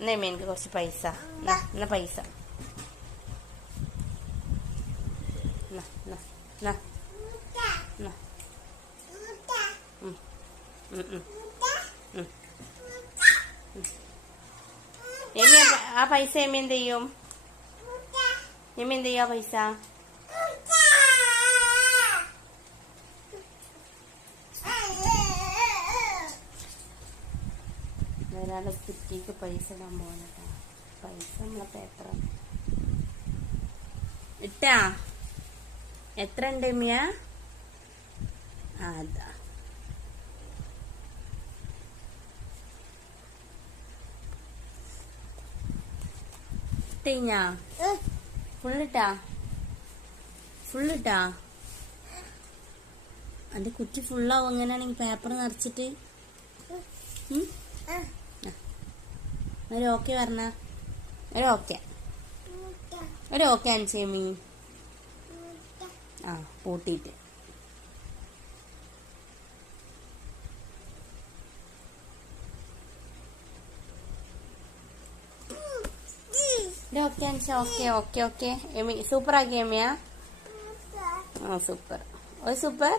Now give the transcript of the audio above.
എന്നാ എനിക്ക് കുറച്ച് പൈസ. എന്നാ പൈസ എമ്മി ആ പൈസ എമ്മി എന്ത് ചെയ്യും? എമ്മി എന്ത് ചെയ്യും ആ പൈസ? ഒരാളെ കുറ്റിക്ക് പൈസ ഇടാൻ പോകുന്നതാ. പൈസ നമ്മളെ പേപ്പറാണ് ഇട്ടാ. എത്ര ഉണ്ട് എമ്മിയ? അതാ ഇട്ടാ. ഫുള്ളിട്ടാ? ഫുള്ളിട്ടാ? അതിന്റെ കുറ്റി ഫുള്ളാവും അങ്ങനെയാണെങ്കിൽ പേപ്പർ നിറച്ചിട്ട്. ഒരു ഓക്കെ പറഞ്ഞ ഒരു ഓക്കെ അൻസേമി. ആ പൂട്ടിയിട്ട് ഓക്കെ അൻസ. ഓക്കെ ഓക്കെ ഓക്കെ എമി സൂപ്പർ ആക്കി എമ്മിയാ. ആ സൂപ്പർ. ഒരു സൂപ്പർ.